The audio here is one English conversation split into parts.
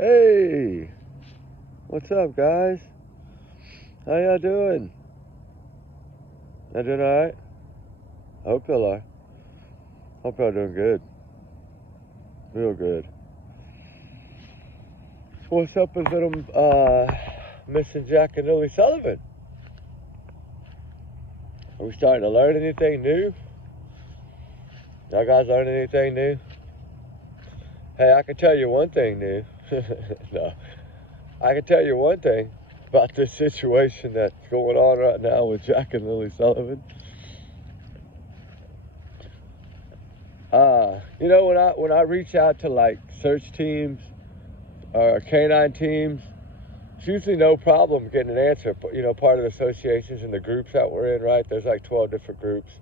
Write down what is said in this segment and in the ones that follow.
Hey, what's up, guys? How y'all doing? Y'all doing alright? I hope y'all are. Hope y'all doing good. Real good. What's up with little missing Jack and Lily Sullivan? Are we starting to learn anything new? Y'all guys learn anything new? Hey, I can tell you one thing new. No. I can tell you one thing about this situation that's going on right now with Jack and Lily Sullivan. When I reach out to like search teams or canine teams, it's usually no problem getting an answer. You know, part of the associations and the groups that we're in, right? There's like 12 different groups,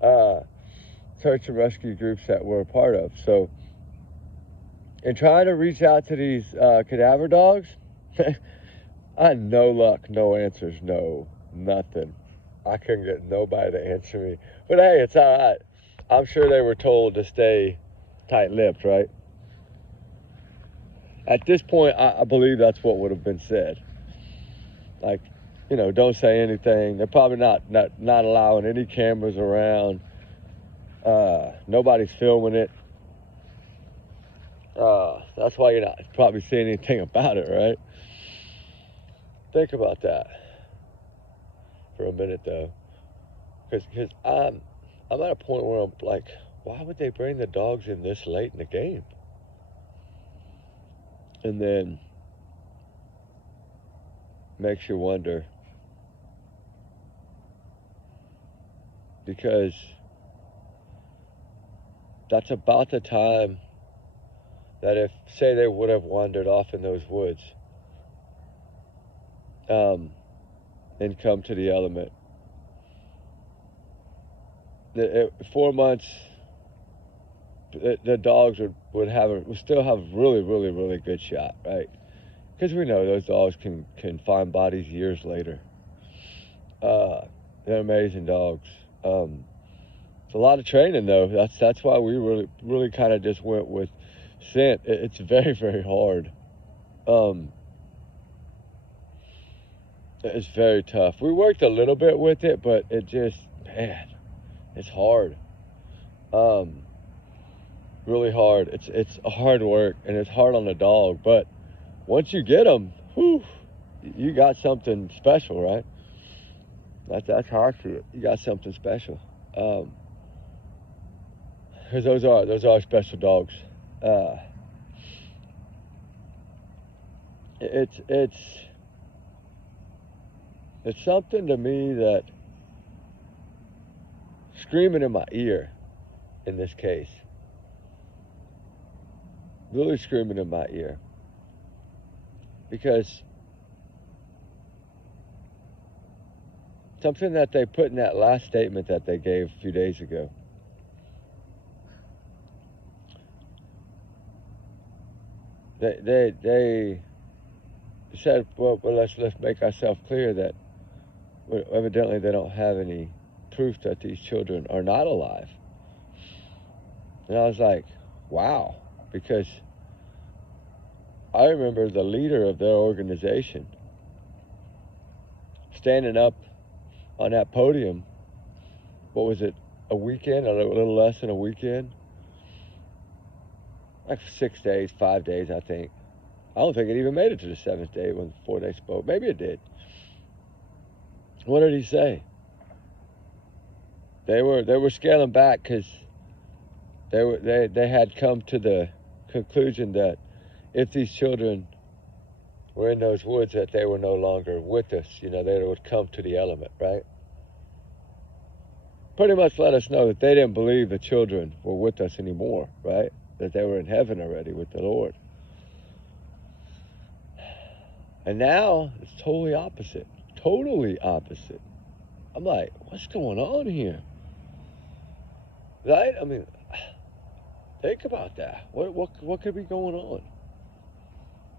search and rescue groups that we're a part of. So, in trying to reach out to these cadaver dogs, I had no luck, no answers, no nothing. I couldn't get nobody to answer me. But hey, it's all right. I'm sure they were told to stay tight-lipped, right? At this point, I believe that's what would have been said. Like, you know, don't say anything. They're probably not allowing any cameras around. Nobody's filming it. That's why you're not probably seeing anything about it, right? Think about that for a minute, though. Because I'm at a point where I'm like, why would they bring the dogs in this late in the game? And then makes you wonder, because that's about the time that if, say, they would have wandered off in those woods and come to the element. 4 months, the dogs would still have really, really, really good shot, right? Because we know those dogs can find bodies years later. They're amazing dogs. It's a lot of training, though. That's why we really kind of just went with scent. It's very, very hard. It's very tough. We worked a little bit with it, but it just, man, it's hard. Really hard. It's hard work, and it's hard on the dog. But once you get them, whew, you got something special, right? That's how I see it. You got something special. Because those are special dogs. It's something to me that screaming in my ear in this case. Really screaming in my ear. Because something that they put in that last statement that they gave a few days ago. They said, well, let's make ourselves clear that evidently they don't have any proof that these children are not alive. And I was like, wow, because I remember the leader of their organization standing up on that podium, what was it, a weekend, a little less than a weekend? Like 6 days, 5 days, I think. I don't think it even made it to the 7th day before they spoke. Maybe it did. What did he say? They were scaling back because they had come to the conclusion that if these children were in those woods, that they were no longer with us. You know, they would come to the element, right? Pretty much let us know that they didn't believe the children were with us anymore, right? That they were in heaven already with the Lord. And now it's totally opposite. Totally opposite. I'm like, what's going on here? Right? I mean, think about that. What could be going on?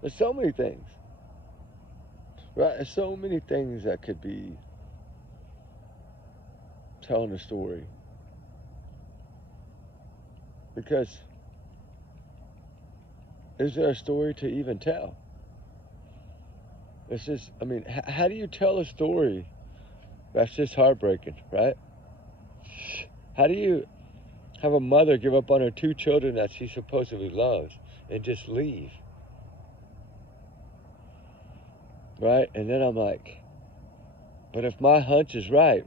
There's so many things. Right? There's so many things that could be telling a story. Because is there a story to even tell? It's just, I mean, how do you tell a story that's just heartbreaking, right? How do you have a mother give up on her 2 children that she supposedly loves and just leave? Right? And then I'm like, but if my hunch is right,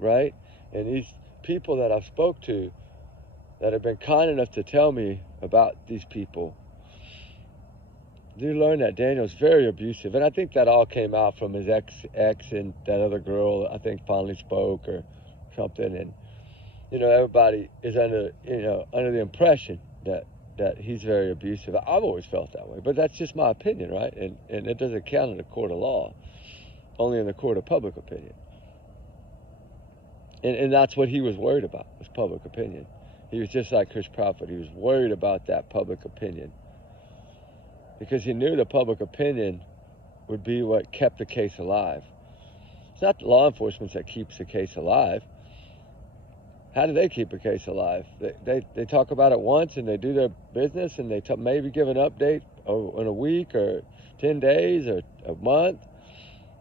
and these people that I've spoke to that have been kind enough to tell me about these people, you learn that Daniel's very abusive. And I think that all came out from his ex and that other girl, I think, finally spoke or something. And, everybody is under the impression that he's very abusive. I've always felt that way, but that's just my opinion, right? And it doesn't count in the court of law, only in the court of public opinion. And that's what he was worried about, was public opinion. He was just like Chris Prophet. He was worried about that public opinion because he knew the public opinion would be what kept the case alive. It's not the law enforcement that keeps the case alive. How do they keep a case alive? They talk about it once and they do their business and they maybe give an update in a week or 10 days or a month.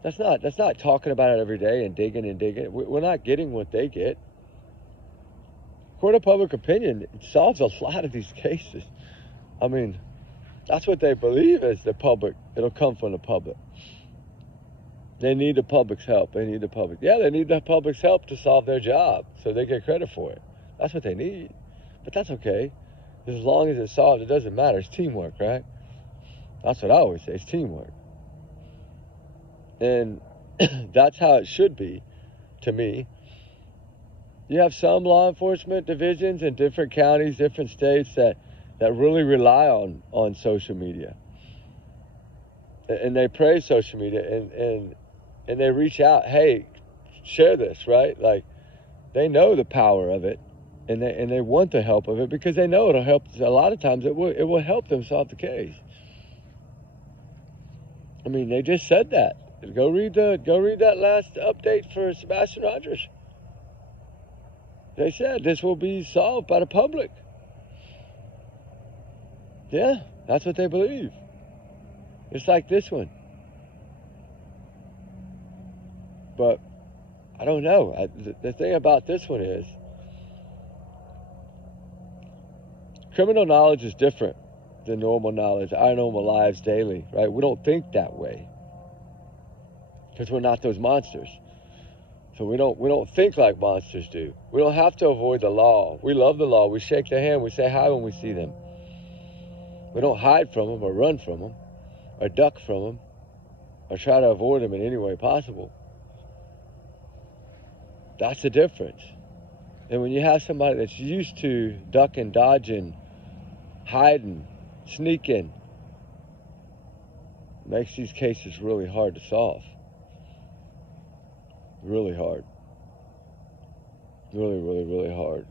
That's not talking about it every day and digging. We're not getting what they get. Court of public opinion, it solves a lot of these cases. I mean, that's what they believe is the public. It'll come from the public. They need the public's help. They need the public's help to solve their job so they get credit for it. That's what they need. But that's okay. As long as it's solved, it doesn't matter. It's teamwork, right? That's what I always say. It's teamwork. And that's how it should be, to me. You have some law enforcement divisions in different counties, different states that really rely on social media. And they praise social media and they reach out, hey, share this, right? Like, they know the power of it and they want the help of it because they know it'll help. A lot of times it will help them solve the case. I mean, they just said that. Go read that last update for Sebastian Rogers. They said this will be solved by the public. Yeah, that's what they believe. It's like this one. But I don't know. The thing about this one is criminal knowledge is different than normal knowledge, our normal lives daily, right? We don't think that way because we're not those monsters. So we don't think like monsters do. We don't have to avoid the law. We love the law. We shake their hand. We say hi when we see them. We don't hide from them or run from them or duck from them or try to avoid them in any way possible. That's the difference. And when you have somebody that's used to ducking, dodging, hiding, sneaking, it makes these cases really hard to solve. Really hard. Really, really, really hard.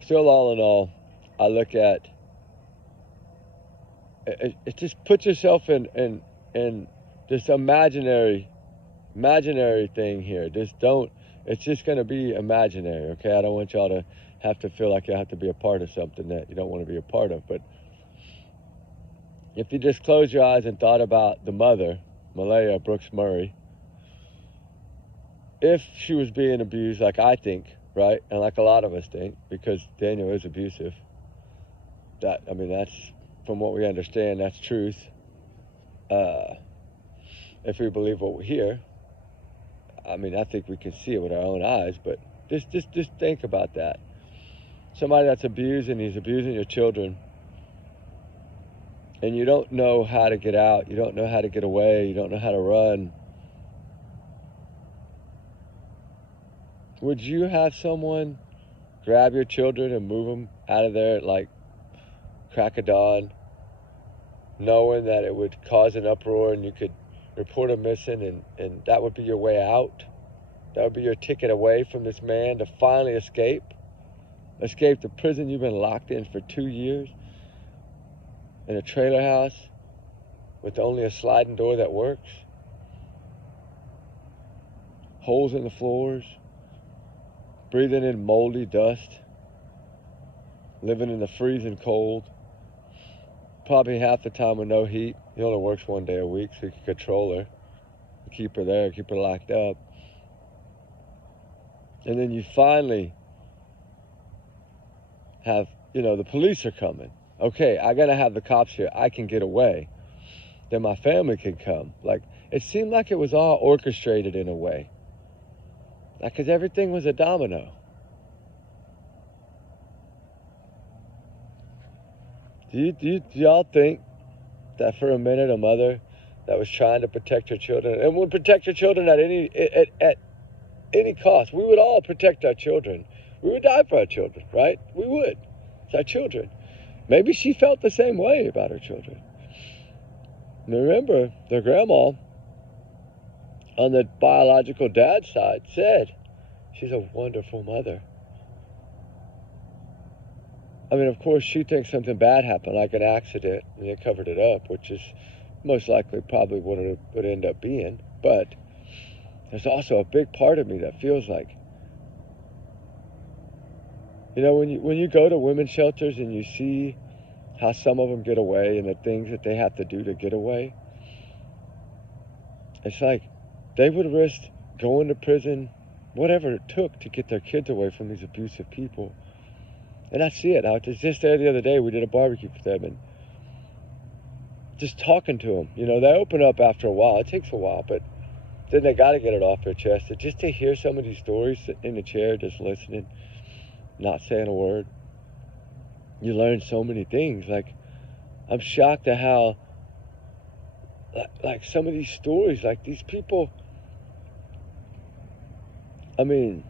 Still, all in all, I look at it just put yourself in this imaginary thing here. It's just going to be imaginary, okay? I don't want y'all to have to feel like you have to be a part of something that you don't want to be a part of. But if you just close your eyes and thought about the mother, Malaya Brooks Murray, if she was being abused like I think, right, and like a lot of us think, because Daniel is abusive, that's, from what we understand, that's truth. If we believe what we hear, I think we can see it with our own eyes, but just think about that. Somebody that's abusing, he's abusing your children, and you don't know how to get out, you don't know how to get away, you don't know how to run. Would you have someone grab your children and move them out of there at like crack of dawn, knowing that it would cause an uproar and you could report them missing and that would be your way out? That would be your ticket away from this man to finally escape the prison you've been locked in for 2 years in a trailer house with only a sliding door that works, holes in the floors, breathing in moldy dust. living in the freezing cold, probably half the time with no heat. He only works 1 day a week, so he can control her, keep her there, keep her locked up. And then you finally have, the police are coming. Okay, I gotta have the cops here. I can get away. Then my family can come. Like, it seemed like it was all orchestrated in a way. Like, because everything was a domino. Do y'all think that for a minute a mother that was trying to protect her children and would protect her children at any cost? We would all protect our children. We would die for our children, right? We would. It's our children. Maybe she felt the same way about her children. And remember, their grandma on the biological dad's side said she's a wonderful mother. I mean, of course, she thinks something bad happened, like an accident, and they covered it up, which is most likely probably what it would end up being. But there's also a big part of me that feels like, when you go to women's shelters and you see how some of them get away and the things that they have to do to get away, it's like they would risk going to prison, whatever it took to get their kids away from these abusive people. And I see it. I was just there the other day. We did a barbecue for them, and just talking to them. They open up after a while. It takes a while, but then they got to get it off their chest. And just to hear some of these stories, sitting in the chair, just listening, not saying a word, you learn so many things. Like, I'm shocked at how, like some of these stories, like these people, I mean,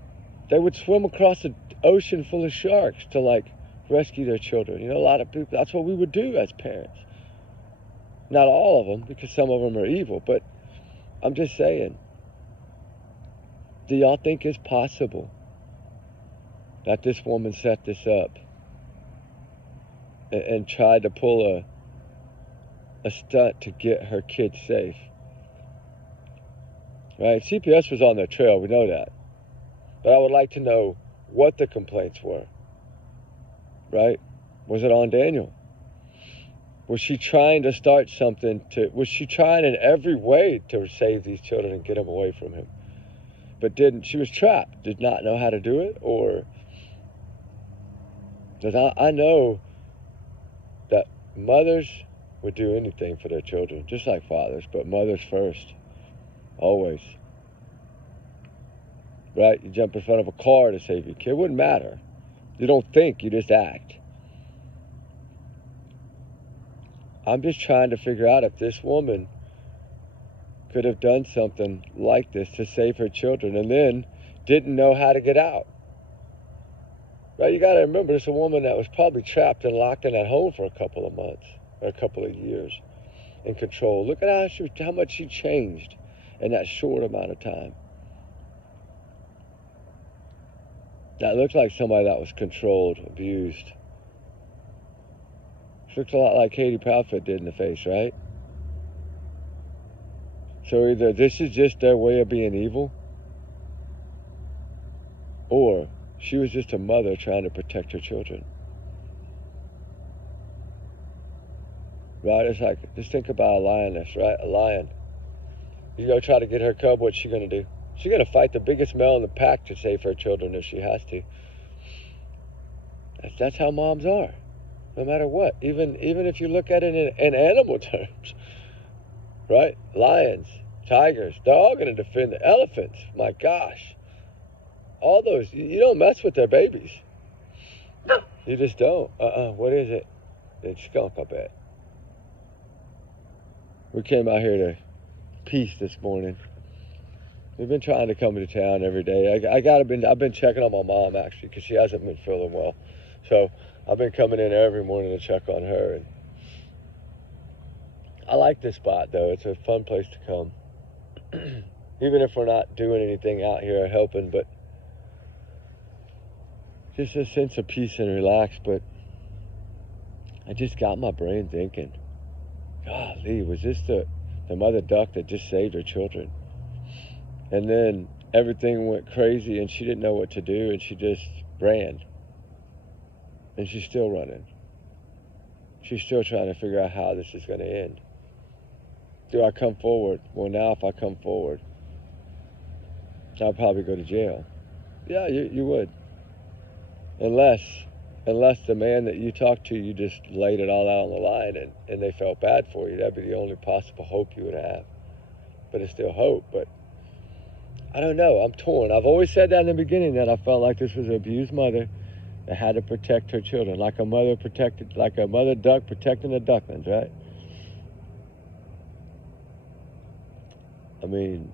they would swim across an ocean full of sharks to, like, rescue their children. A lot of people, that's what we would do as parents. Not all of them, because some of them are evil, but I'm just saying, do y'all think it's possible that this woman set this up and tried to pull a stunt to get her kids safe? Right? CPS was on their trail, we know that. But I would like to know what the complaints were. Right? Was it on Daniel? Was she trying to start something was she trying in every way to save these children and get them away from him? But she was trapped, did not know how to do it? Or, because I know that mothers would do anything for their children, just like fathers, but mothers first, always. Right? You jump in front of a car to save your kid. It wouldn't matter. You don't think, you just act. I'm just trying to figure out if this woman could have done something like this to save her children and then didn't know how to get out. Right? You got to remember, it's a woman that was probably trapped and locked in at home for a couple of months or a couple of years in control. Look at how much she changed in that short amount of time. That looks like somebody that was controlled, abused. She looks a lot like Katie Proudfoot did in the face, right? So either this is just their way of being evil, or she was just a mother trying to protect her children. Right? It's like, just think about a lioness, right? A lion. You go try to get her cub, what's she going to do? She's going to fight the biggest male in the pack to save her children if she has to. That's how moms are, no matter what. Even if you look at it in animal terms, right? Lions, tigers, they're all going to defend the elephants. My gosh. All those, you don't mess with their babies. You just don't. What is it? It's skunk, I bet. We came out here to Peace this morning. We've been trying to come to town every day. I've been checking on my mom, actually, because she hasn't been feeling well. So I've been coming in every morning to check on her. And I like this spot, though. It's a fun place to come. Even if we're not doing anything out here or helping, but just a sense of peace and relax. But I just got my brain thinking, golly, was this the mother duck that just saved her children? And then everything went crazy and she didn't know what to do and she just ran. And she's still running. She's still trying to figure out how this is going to end. Do I come forward? Well, now if I come forward, I'll probably go to jail. Yeah, you would. Unless the man that you talked to, you just laid it all out on the line and they felt bad for you. That'd be the only possible hope you would have. But it's still hope. But I don't know. I'm torn. I've always said that in the beginning, that I felt like this was an abused mother that had to protect her children, like a mother duck protecting the ducklings, right? I mean,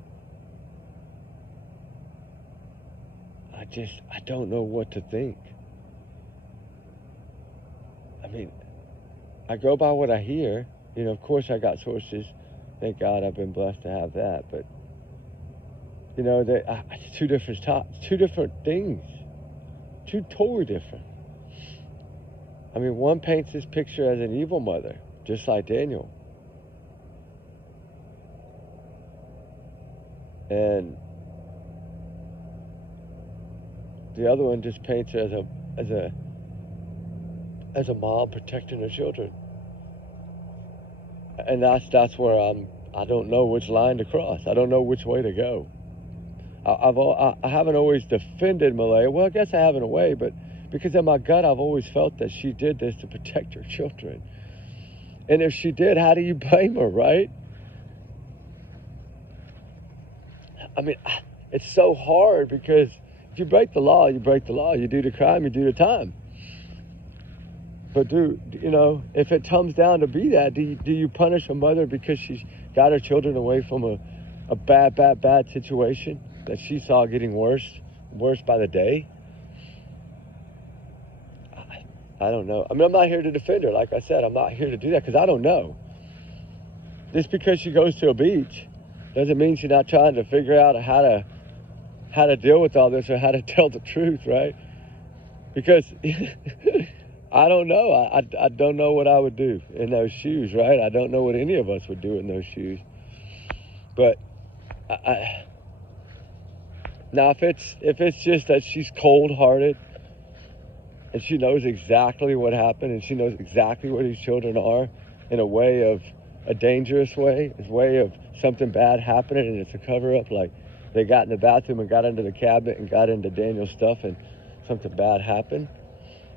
I don't know what to think. I mean, I go by what I hear. You know, of course I got sources. Thank God I've been blessed to have that. But, you know, it's two different things. Two totally different. I mean, one paints this picture as an evil mother, just like Daniel. And the other one just paints her as a mom protecting her children. And that's where I don't know which line to cross. I don't know which way to go. I haven't always defended Malaya. Well, I guess I have in a way, but because in my gut, I've always felt that she did this to protect her children. And if she did, how do you blame her, right? I mean, it's so hard because if you break the law, you break the law. You do the crime, you do the time. But if it comes down to be that, do you punish a mother because she's got her children away from a bad situation that she saw getting worse by the day? I don't know. I mean, I'm not here to defend her. Like I said, I'm not here to do that because I don't know. Just because she goes to a beach doesn't mean she's not trying to figure out how to deal with all this or how to tell the truth, right? Because I don't know. I don't know what I would do in those shoes, right? I don't know what any of us would do in those shoes. But now if it's just that she's cold-hearted and she knows exactly what happened and she knows exactly where these children are in a dangerous way, a way of something bad happening, and it's a cover-up, like they got in the bathroom and got into the cabinet and got into Daniel's stuff and something bad happened.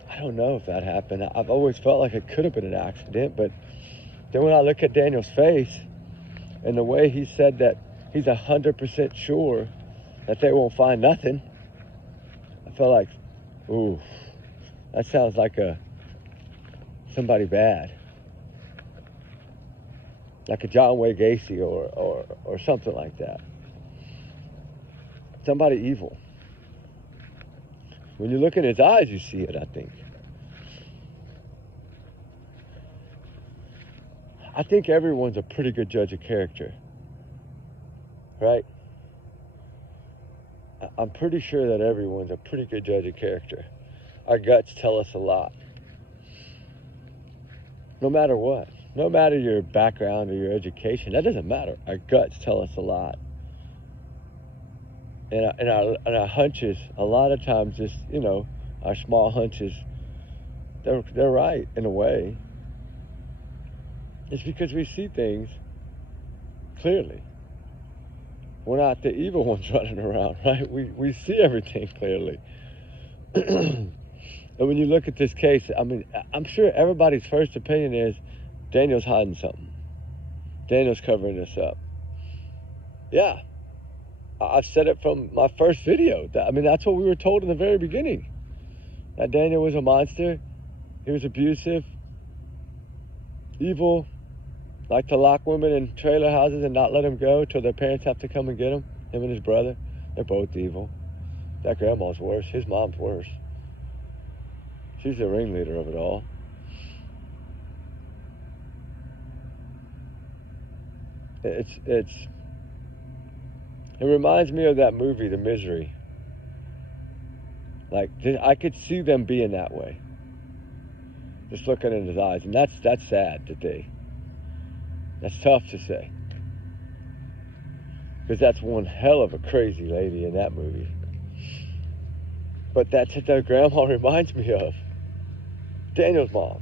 I don't know if that happened. I've always felt like it could have been an accident, but then when I look at Daniel's face and the way he said that he's 100% sure that they won't find nothing, I felt like, ooh, that sounds like somebody bad. Like a John Wayne Gacy or something like that. Somebody evil. When you look in his eyes, you see it, I think. I think everyone's a pretty good judge of character. Right? I'm pretty sure that everyone's a pretty good judge of character. Our guts tell us a lot. No matter what. No matter your background or your education. That doesn't matter. Our guts tell us a lot. And our hunches, a lot of times, just, our small hunches, they're right in a way. It's because we see things clearly. We're not the evil ones running around, right? We see everything clearly. And when you look at this case, I mean, I'm sure everybody's first opinion is Daniel's hiding something. Daniel's covering this up. Yeah. I've said it from my first video. That's what we were told in the very beginning. That Daniel was a monster. He was abusive, evil, liked to lock women in trailer houses and not let them go till their parents have to come and get him and his brother. They're both evil. That grandma's worse. His mom's worse. She's the ringleader of it all. It reminds me of that movie, The Misery. Like, I could see them being that way. Just looking in his eyes. And that's sad that's tough to say. Because that's one hell of a crazy lady in that movie. But that's what their grandma reminds me of. Daniel's mom.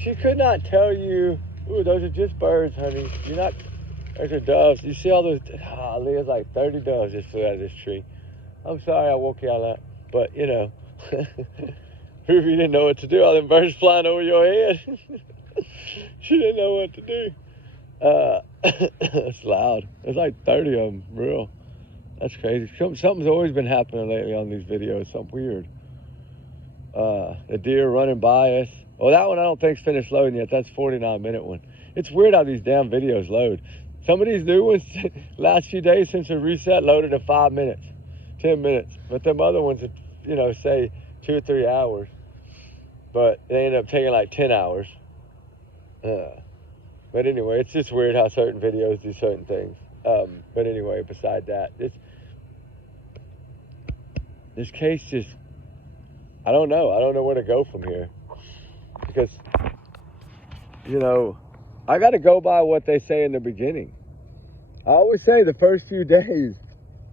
She could not tell you, ooh, those are just birds, honey. You're not, those are doves. You see all those, there's like 30 doves just flew out of this tree. I'm sorry I woke you all up, but you know, Ruby didn't know what to do. All them birds flying over your head. She didn't know what to do. It's loud. There's like 30 of them, real. That's crazy. Something's always been happening lately on these videos. Something weird. The deer running by us. Well, that one I don't think's finished loading yet. That's 49-minute one. It's weird how these damn videos load. Some of these new ones, last few days since the reset, loaded in 5 minutes, 10 minutes. But them other ones, you know, say 2 or 3 hours. But they end up taking like 10 hours. But anyway, it's just weird how certain videos do certain things. But anyway, beside that, this case just, I don't know. I don't know where to go from here. Because, you know, I got to go by what they say in the beginning. I always say the first few days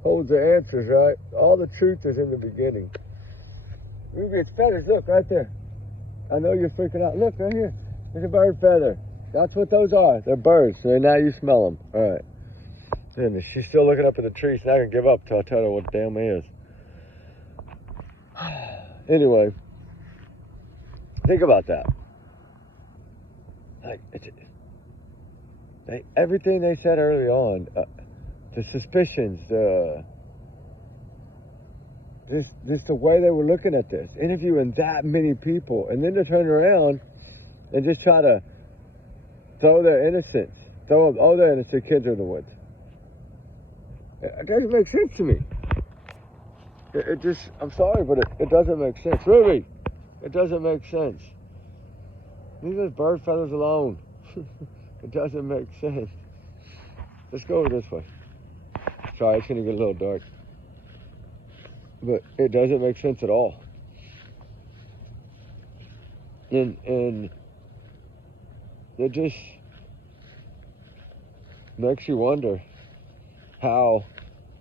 holds the answers, right? All the truth is in the beginning. Ruby, it's feathers. Look, right there. I know you're freaking out. Look, right here. There's a bird feather. That's what those are. They're birds. So now you smell them. All right. And she's still looking up at the tree. She's not going to give up till I tell her what the damn is. Anyway, think about that. Like, everything they said early on, the suspicions, just the way they were looking at this, interviewing that many people, and then to turn around and just try to throw their innocence, all the innocent kids are in the woods. It doesn't make sense to me. It just, I'm sorry, but it doesn't make sense. Ruby, it doesn't make sense. Leave those bird feathers alone. It doesn't make sense. Let's go over this way. Sorry, it's going to get a little dark. But it doesn't make sense at all. And it just makes you wonder how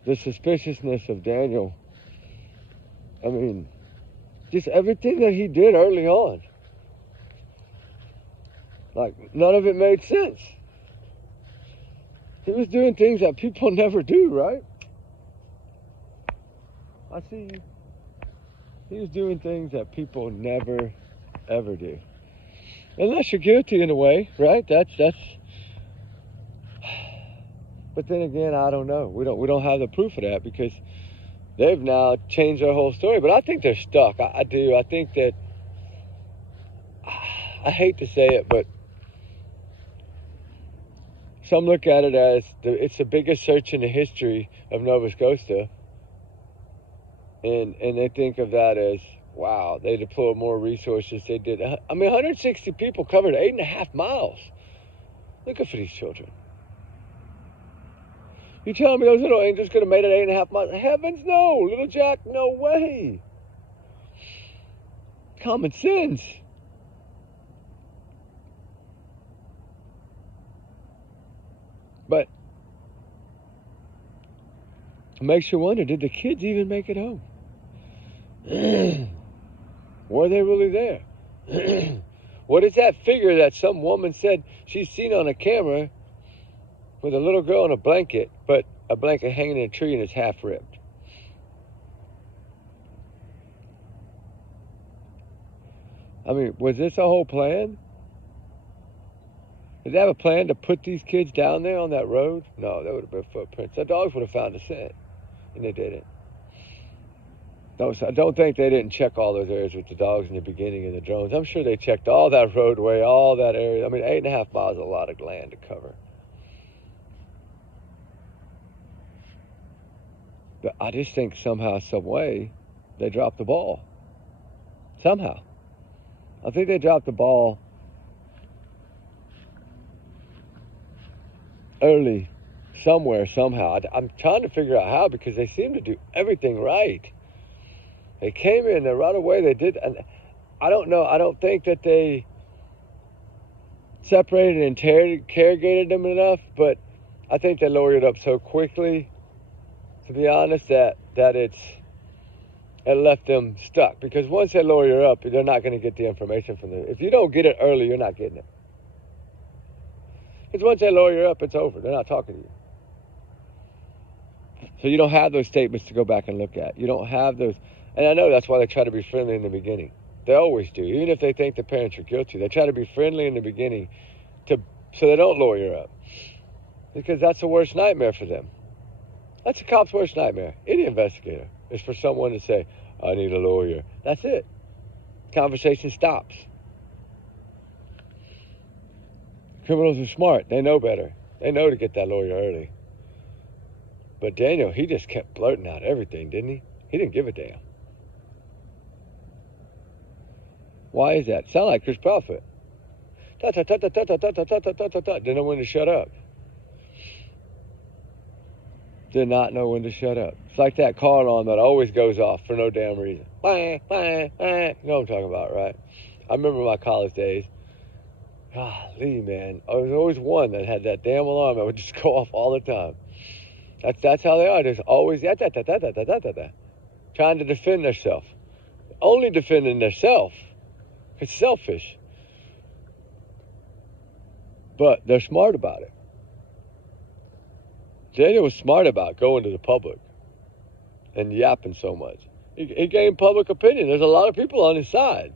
the suspiciousness of Daniel, I mean, just everything that he did early on, like, none of it made sense. He was doing things that people never do, right? I see you. He was doing things that people never, ever do. Unless you're guilty in a way, right? That's. But then again, I don't know. We don't have the proof of that because they've now changed their whole story. But I think they're stuck. I do. I think that, I hate to say it, but some look at it as it's the biggest search in the history of Nova Scotia. And they think of that as, wow, they deployed more resources. They did. I mean, 160 people covered 8.5 miles. Looking for these children. You telling me those little angels could have made it 8.5 miles? Heavens no, little Jack, no way. Common sense. But it makes you wonder, did the kids even make it home? Were they really there? What is that figure that some woman said she's seen on a camera with a little girl in a blanket, but a blanket hanging in a tree and it's half ripped? I mean, was this a whole plan? Did they have a plan to put these kids down there on that road? No, that would have been footprints. The dogs would have found the scent, and they didn't. No, so I don't think they didn't check all those areas with the dogs in the beginning and the drones. I'm sure they checked all that roadway, all that area. I mean, 8.5 miles is a lot of land to cover. But I just think somehow, some way, they dropped the ball. Somehow. I think they dropped the ball early, somewhere, somehow. I'm trying to figure out how, because they seem to do everything right. They came in there right away. They did, and I don't know. I don't think that they separated and interrogated them enough, but I think they lowered it up so quickly, to be honest, that it's, and left them stuck. Because once they lawyer up, they're not going to get the information from them. If you don't get it early, you're not getting it. Because once they lawyer up, it's over. They're not talking to you. So you don't have those statements to go back and look at. You don't have those. And I know that's why they try to be friendly in the beginning. They always do. Even if they think the parents are guilty, they try to be friendly in the beginning so they don't lawyer up. Because that's the worst nightmare for them. That's a cop's worst nightmare. Any investigator is for someone to say, I need a lawyer. That's it. Conversation stops. Criminals are smart. They know better. They know to get that lawyer early. But Daniel, he just kept blurting out everything, didn't he? He didn't give a damn. Why is that? Sound like Chris Prophet. Didn't know when to shut up. Did not know when to shut up. It's like that car alarm that always goes off for no damn reason. You know what I'm talking about, right? I remember my college days. Golly, man. I was always one that had that damn alarm that would just go off all the time. That's how they are. There's always trying to defend themselves. Only defending themselves. It's selfish. But they're smart about it. Daniel was smart about going to the public and yapping so much. He gained public opinion. There's a lot of people on his side.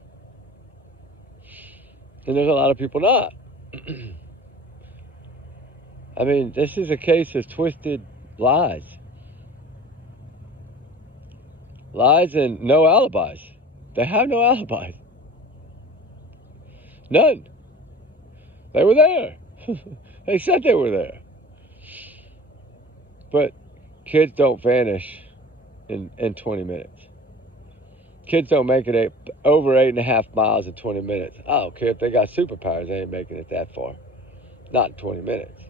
And there's a lot of people not. I mean, this is a case of twisted lies. Lies and no alibis. They have no alibis. None. They were there. They said they were there. But kids don't vanish in 20 minutes. Kids don't make it over 8.5 miles in 20 minutes. I don't care if they got superpowers, they ain't making it that far. Not in 20 minutes.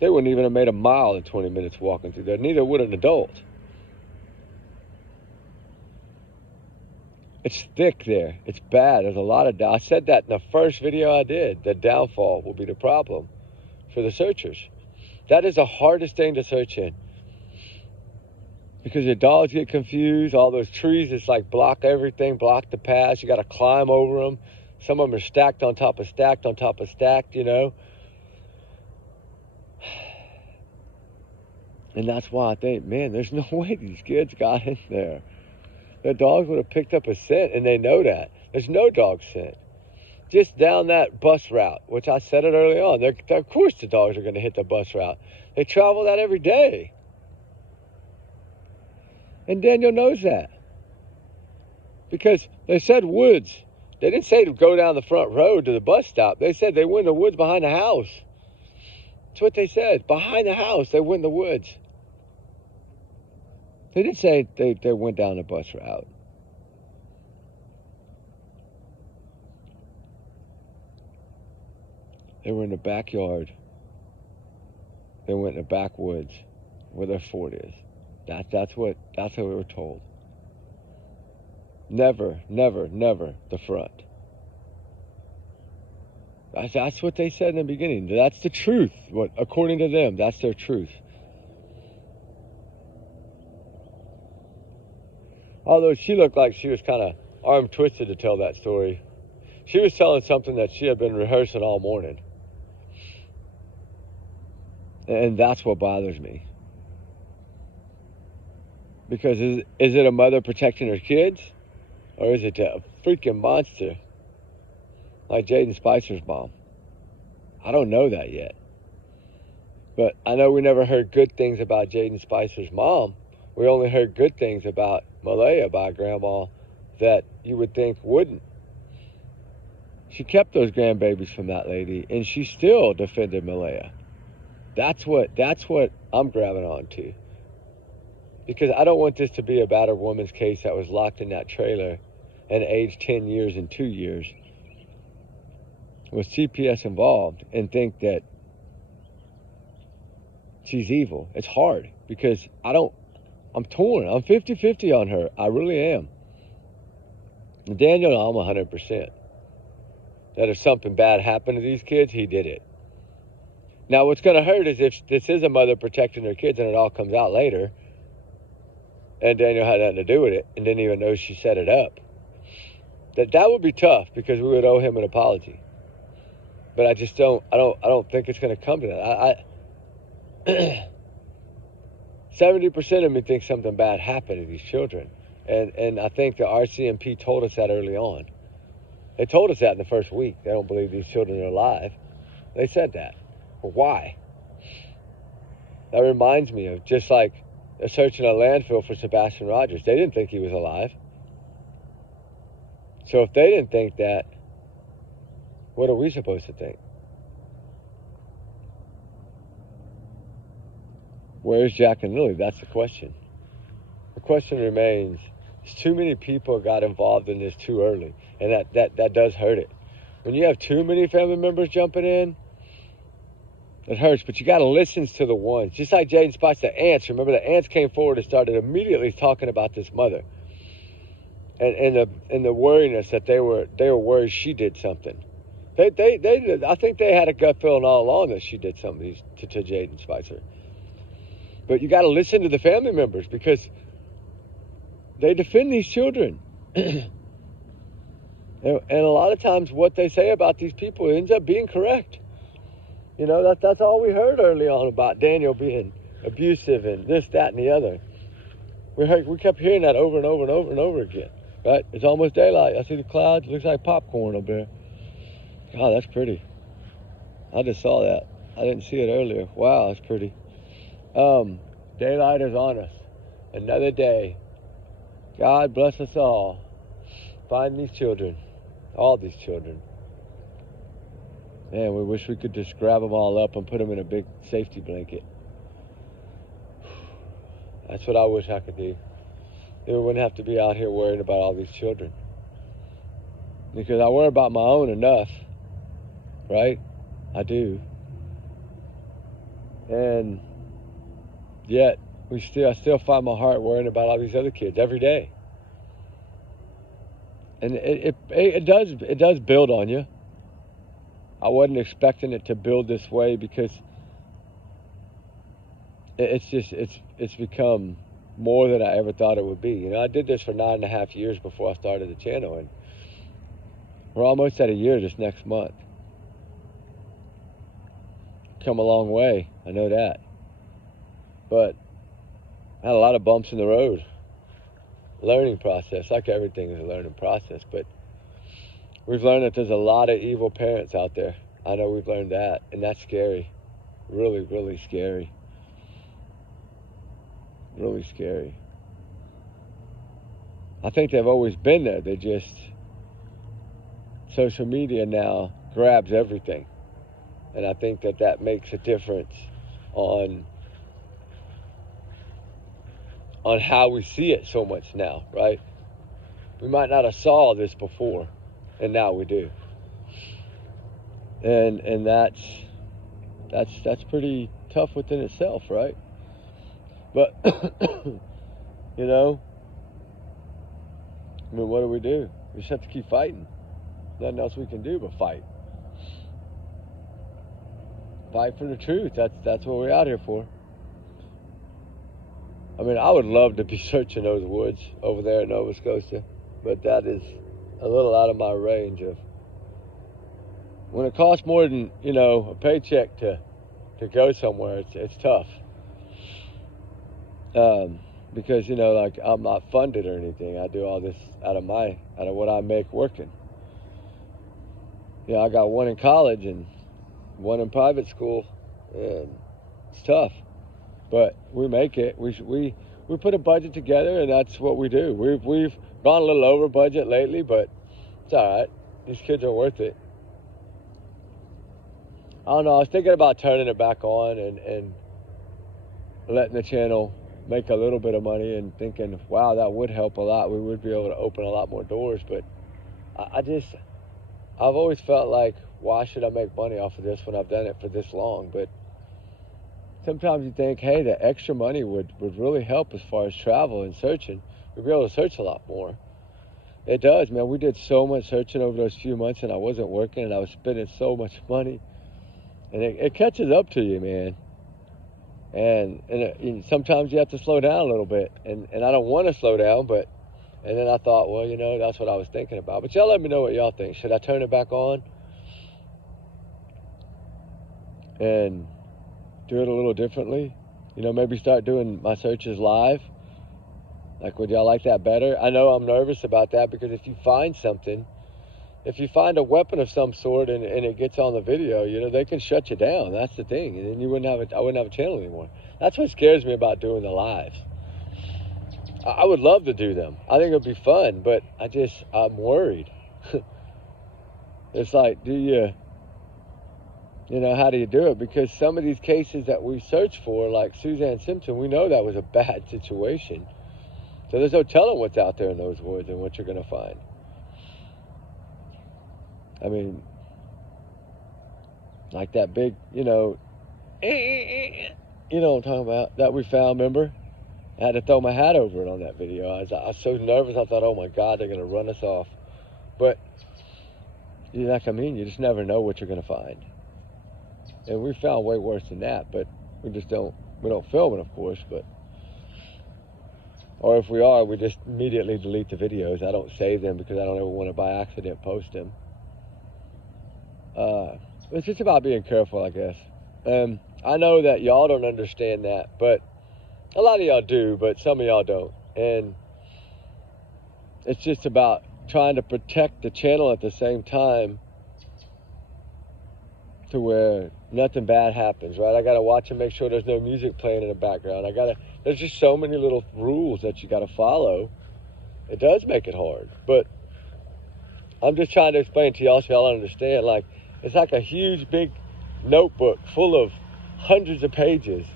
They wouldn't even have made a mile in 20 minutes walking through there. Neither would an adult. It's thick there. It's bad. There's a lot of doubt. I said that in the first video I did. The downfall will be the problem for the searchers. That is the hardest thing to search in. Because your dogs get confused. All those trees, it's like block everything, block the paths. You got to climb over them. Some of them are stacked on top of stacked on top of stacked, you know. And that's why I think, man, there's no way these kids got in there. Their dogs would have picked up a scent, and they know that. There's no dog scent. Just down that bus route, which I said it early on. Of course the dogs are going to hit the bus route. They travel that every day. And Daniel knows that. Because they said woods. They didn't say to go down the front road to the bus stop. They said they went in the woods behind the house. That's what they said. Behind the house, they went in the woods. They didn't say they went down the bus route. They were in the backyard. They went in the backwoods where their fort is. That's what we were told. Never, never, never the front. That's what they said in the beginning. That's the truth. According to them, that's their truth. Although she looked like she was kind of arm twisted to tell that story. She was telling something that she had been rehearsing all morning. And that's what bothers me. Because is it a mother protecting her kids? Or is it a freaking monster? Like Jaden Spicer's mom. I don't know that yet. But I know we never heard good things about Jaden Spicer's mom. We only heard good things about Malaya by Grandma that you would think wouldn't. She kept those grandbabies from that lady, and she still defended Malaya. That's what I'm grabbing on to. Because I don't want this to be a battered woman's case that was locked in that trailer and aged 10 years and 2 years with CPS involved and think that she's evil. It's hard because I'm torn. I'm 50-50 on her. I really am. Daniel, I'm 100%. That if something bad happened to these kids, he did it. Now, what's going to hurt is if this is a mother protecting her kids and it all comes out later and Daniel had nothing to do with it and didn't even know she set it up, that would be tough, because we would owe him an apology. But I just don't think it's going to come to that. 70% of me thinks something bad happened to these children. And I think the RCMP told us that early on. They told us that in the first week. They don't believe these children are alive. They said that. Well, why? That reminds me of just like a search in a landfill for Sebastian Rogers. They didn't think he was alive. So if they didn't think that, what are we supposed to think? Where's Jack and Lily? That's the question. The question remains, too many people got involved in this too early, and that does hurt it. When you have too many family members jumping in, it hurts, but you got to listen to the ones. Just like Jaden Spicer, the aunts. Remember, the aunts came forward and started immediately talking about this mother, and the worriness that they were worried she did something. They I think they had a gut feeling all along that she did something to Jaden Spicer. But you got to listen to the family members, because they defend these children. And a lot of times what they say about these people ends up being correct. You know, that's all we heard early on about Daniel being abusive and this, that, and the other. We kept hearing that over and over and over and over again. Right? It's almost daylight. I see the clouds. It looks like popcorn up there. God, that's pretty. I just saw that. I didn't see it earlier. Wow, that's pretty. Daylight is on us. Another day. God bless us all. Find these children. All these children. Man, we wish we could just grab them all up and put them in a big safety blanket. That's what I wish I could do. Then we wouldn't have to be out here worrying about all these children. Because I worry about my own enough. Right? I do. And yet, I still find my heart worrying about all these other kids every day. And it does build on you. I wasn't expecting it to build this way, because it's become more than I ever thought it would be. You know, I did this for 9.5 years before I started the channel, and we're almost at a year this next month. Come a long way, I know that. But I had a lot of bumps in the road. Learning process, like everything is a learning process, but we've learned that there's a lot of evil parents out there. I know we've learned that, and that's scary. Really, really scary. Really scary. I think they've always been there. They just, social media now grabs everything. And I think that makes a difference on how we see it so much now, right? We might not have saw this before, and now we do. And that's pretty tough within itself, right? But you know, I mean, what do? We just have to keep fighting. Nothing else we can do but fight. Fight for the truth. That's what we're out here for. I mean, I would love to be searching those woods over there in Nova Scotia, but that is a little out of my range of. When it costs more than, you know, a paycheck to go somewhere, it's tough. Because, you know, like, I'm not funded or anything. I do all this out of what I make working. You know, I got one in college and one in private school, and it's tough. But we make it. We put a budget together, and that's what we do. We've gone a little over budget lately, but it's all right. These kids are worth it. I don't know. I was thinking about turning it back on and letting the channel make a little bit of money, and thinking, wow, that would help a lot. We would be able to open a lot more doors. But I've always felt like, why should I make money off of this when I've done it for this long? But sometimes you think, hey, the extra money would really help as far as travel and searching. We'd be able to search a lot more. It does, man. We did so much searching over those few months, and I wasn't working, and I was spending so much money. And it catches up to you, man. And sometimes you have to slow down a little bit. And I don't want to slow down, but, and then I thought, well, you know, that's what I was thinking about. But y'all let me know what y'all think. Should I turn it back on and do it a little differently? You know, maybe start doing my searches live. Like, would y'all like that better? I know I'm nervous about that, because if you find something, if you find a weapon of some sort and it gets on the video, you know, they can shut you down. That's the thing. And then I wouldn't have a channel anymore. That's what scares me about doing the lives. I would love to do them. I think it would be fun, but I'm worried. It's like, you know, how do you do it? Because some of these cases that we search for, like Suzanne Simpson, we know that was a bad situation. So there's no telling what's out there in those woods and what you're going to find. I mean, like that big, you know what I'm talking about, that we found, remember? I had to throw my hat over it on that video. I was so nervous, I thought, oh my God, they're going to run us off. But, you know, like I mean, you just never know what you're going to find. And we found way worse than that, but we don't film it, of course, but, or if we are, we just immediately delete the videos. I don't save them because I don't ever want to by accident post them. It's just about being careful, I guess. I know that y'all don't understand that, but a lot of y'all do, but some of y'all don't. And it's just about trying to protect the channel at the same time, to where nothing bad happens, right? I gotta watch and make sure there's no music playing in the background. There's just so many little rules that you gotta follow. It does make it hard, but I'm just trying to explain to y'all so y'all understand. Like, it's like a huge big notebook full of hundreds of pages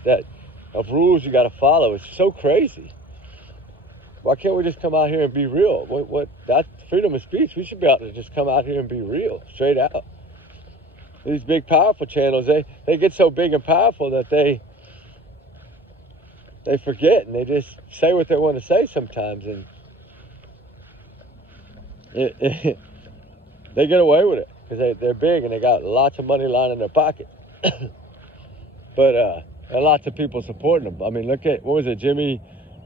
of rules you gotta follow. It's so crazy. Why can't we just come out here and be real? That's freedom of speech. We should be able to just come out here and be real, straight out. These big, powerful channels, they get so big and powerful that they forget, and they just say what they want to say sometimes, and they get away with it because they're big and they got lots of money lying in their pocket. But and lots of people supporting them. I mean, look at, what was it, Jimmy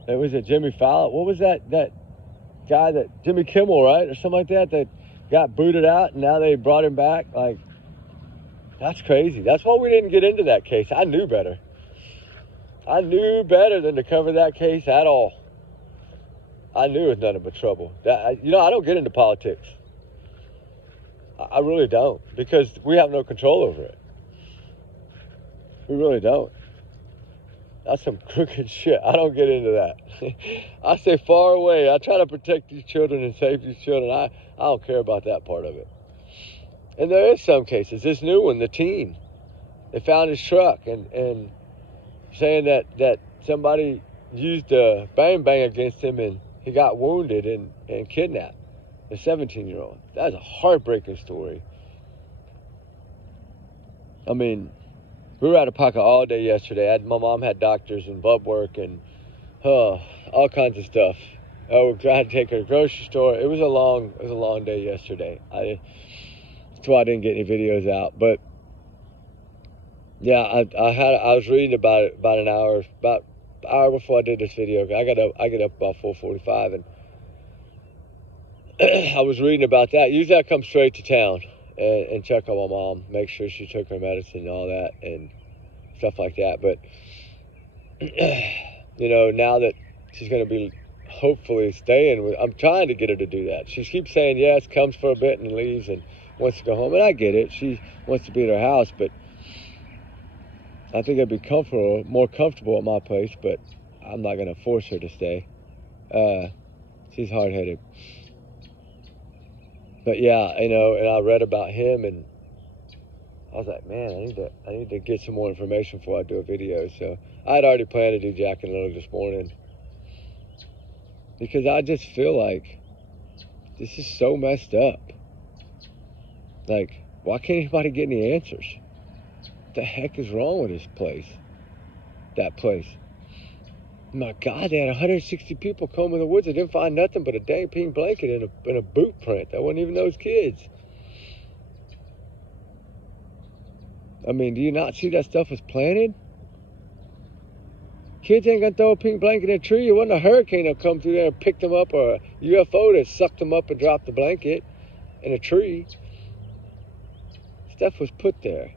Fallon? What was that guy, that Jimmy Kimmel, right, or something like that got booted out, and now they brought him back? Like, that's crazy. That's why we didn't get into that case. I knew better. I knew better than to cover that case at all. I knew it was nothing but trouble. I don't get into politics. I really don't, because we have no control over it. We really don't. That's some crooked shit. I don't get into that. I stay far away. I try to protect these children and save these children. I don't care about that part of it. And there is some cases. This new one, the teen, they found his truck and saying that somebody used a bang against him and he got wounded and kidnapped, a 17-year-old. That's a heartbreaking story. I mean, we were out of pocket all day yesterday. My mom had doctors and blood work and all kinds of stuff. I had to take her to the grocery store. It was a long day yesterday. That's why I didn't get any videos out. But yeah, I was reading about it about an hour before I did this video. I get up about 4:45, and I was reading about that. Usually I come straight to town and check on my mom, make sure she took her medicine and all that and stuff like that. But you know, now that she's going to be hopefully staying, I'm trying to get her to do that. She keeps saying yes, comes for a bit and leaves and wants to go home, and I get it. She wants to be at her house, but I think it'd be more comfortable at my place, but I'm not going to force her to stay. She's hard-headed. But yeah, you know, and I read about him, and I was like, man, I need to get some more information before I do a video. So I had already planned to do Jack and Lily this morning, because I just feel like this is so messed up. Like, why can't anybody get any answers? What the heck is wrong with this place? That place. My God, they had 160 people combing the woods. They didn't find nothing but a dang pink blanket and a boot print. That wasn't even those kids. I mean, do you not see that stuff was planted? Kids ain't gonna throw a pink blanket in a tree. It wasn't a hurricane that come through there and picked them up, or a UFO that sucked them up and dropped the blanket in a tree. Stuff was put there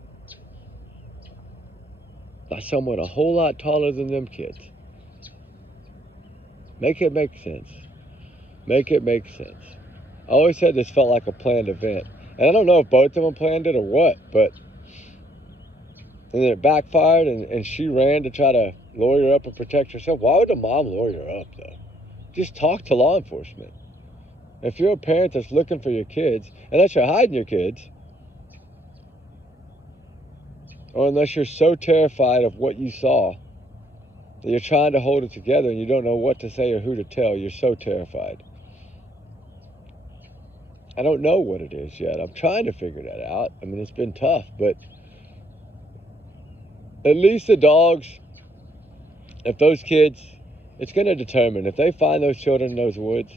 by someone a whole lot taller than them kids. Make it make sense. Make it make sense. I always said this felt like a planned event. And I don't know if both of them planned it or what, but and then it backfired, and she ran to try to lawyer up and protect herself. Why would the mom lawyer up, though? Just talk to law enforcement. If you're a parent that's looking for your kids, unless you're hiding your kids, or unless you're so terrified of what you saw that you're trying to hold it together and you don't know what to say or who to tell, you're so terrified. I don't know what it is yet. I'm trying to figure that out. I mean, it's been tough, but at least the dogs, if those kids, it's going to determine. If they find those children in those woods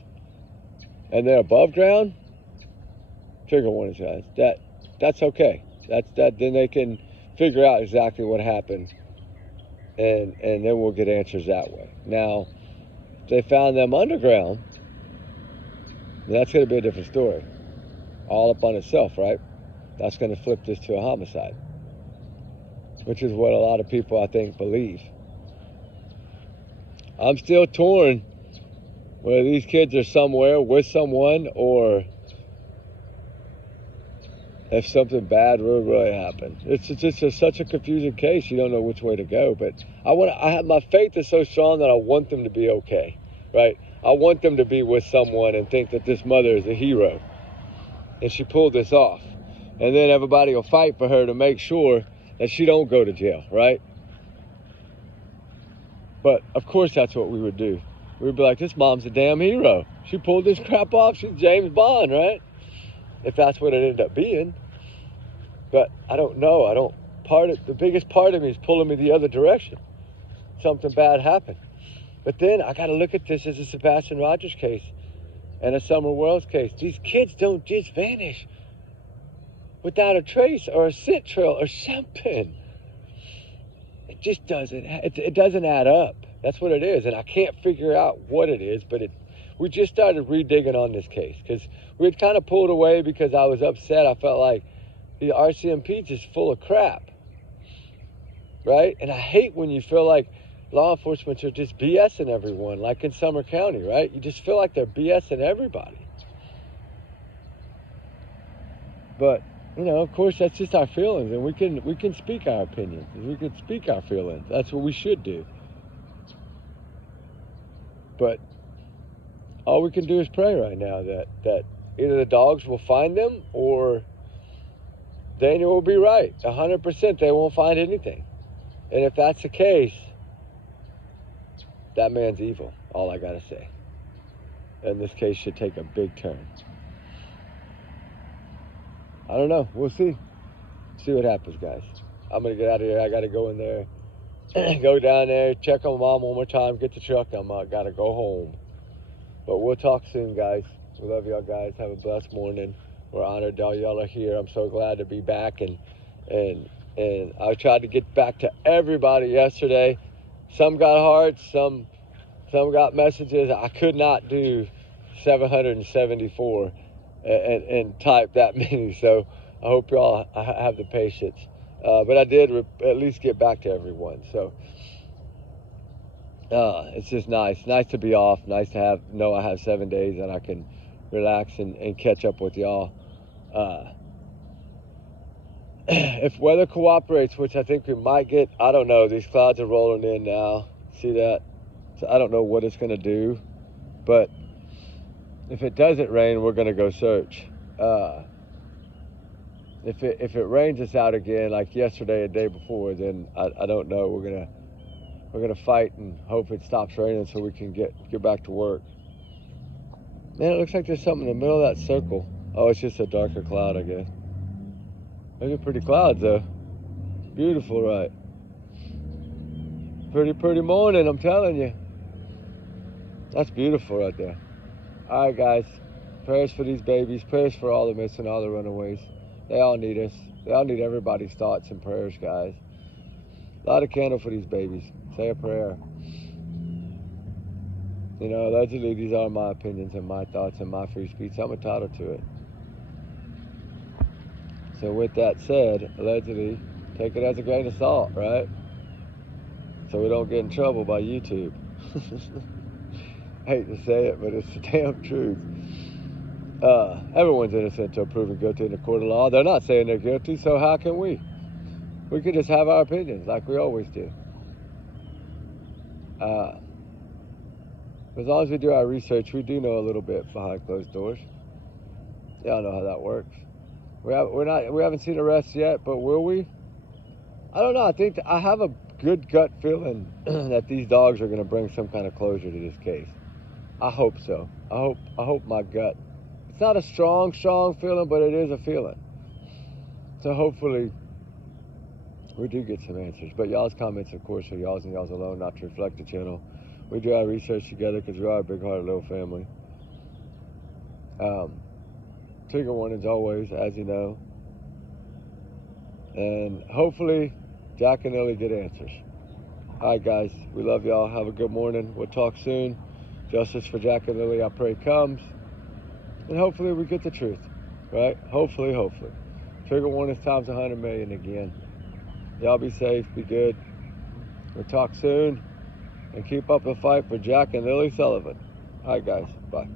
and they're above ground, trigger warnings, guys. That's okay. Then they can figure out exactly what happened, and then we'll get answers that way. Now, if they found them underground, that's going to be a different story. All up on itself, right? That's going to flip this to a homicide, which is what a lot of people, I think, believe. I'm still torn whether these kids are somewhere with someone or if something bad really happened. It's just such a confusing case. You don't know which way to go. But my faith is so strong that I want them to be okay, right? I want them to be with someone and think that this mother is a hero and she pulled this off. And then everybody will fight for her to make sure that she don't go to jail, right? But of course that's what we would do. We'd be like, this mom's a damn hero. She pulled this crap off. She's James Bond, right? If that's what it ended up being. But I don't know. The biggest part of me is pulling me the other direction. Something bad happened. But then I got to look at this as a Sebastian Rogers case and a Summer Wells case. These kids don't just vanish without a trace or a scent trail or something. It just doesn't. It doesn't add up. That's what it is, and I can't figure out what it is. But we just started redigging on this case because we had kind of pulled away because I was upset. I felt like the RCMP is just full of crap, right? And I hate when you feel like law enforcement are just BSing everyone, like in Summer County, right? You just feel like they're BSing everybody. But of course, that's just our feelings, and we can speak our opinions. We can speak our feelings. That's what we should do. But all we can do is pray right now that either the dogs will find them or Daniel will be right. 100%, they won't find anything. And if that's the case, that man's evil. All I gotta say. And this case should take a big turn. I don't know. We'll see. See what happens, guys. I'm going to get out of here. I got to go in there, go down there, check on Mom one more time, get the truck. I'm got to go home. But we'll talk soon, guys. We love y'all, guys. Have a blessed morning. We're honored that y'all are here. I'm so glad to be back. And I tried to get back to everybody yesterday. Some got hearts. Some got messages. I could not do 774. And type that many, so I hope y'all have the patience. But I did at least get back to everyone. So it's just nice to be off. Nice to know I have 7 days and I can relax and catch up with y'all. If weather cooperates, which I think we might get, I don't know. These clouds are rolling in now. See that? So I don't know what it's going to do, but if it doesn't rain, we're gonna go search. If it rains us out again, like yesterday, a day before, then I don't know. We're gonna fight and hope it stops raining so we can get back to work. Man, it looks like there's something in the middle of that circle. Oh, it's just a darker cloud, I guess. Those are pretty clouds, though. Beautiful, right? Pretty morning, I'm telling you. That's beautiful right there. All right, guys, prayers for these babies, prayers for all the missing, all the runaways. They all need us. They all need everybody's thoughts and prayers, guys. Light a candle for these babies. Say a prayer. You know, allegedly, these are my opinions and my thoughts and my free speech. I'm entitled to it. So with that said, allegedly, take it as a grain of salt, right? So we don't get in trouble by YouTube. Hate to say it, but it's the damn truth. Everyone's innocent until proven guilty in the court of law. They're not saying they're guilty, so how can we? We could just have our opinions like we always do. As long as we do our research, we do know a little bit behind closed doors. Y'all know how that works. We haven't seen arrests yet, but will we? I don't know. I think I have a good gut feeling that these dogs are going to bring some kind of closure to this case. I hope so. I hope my gut. It's not a strong feeling, but it is a feeling. So hopefully we do get some answers. But y'all's comments, of course, are y'all's and y'all's alone, not to reflect the channel. We do our research together because we are a big-hearted little family. Trigger warnings always, as you know. And hopefully Jack and Lily get answers. All right, guys. We love y'all. Have a good morning. We'll talk soon. Justice for Jack and Lily, I pray, comes. And hopefully we get the truth, right? Hopefully. Trigger warnings times 100 million again. Y'all be safe. Be good. We'll talk soon. And keep up the fight for Jack and Lily Sullivan. All right, guys. Bye.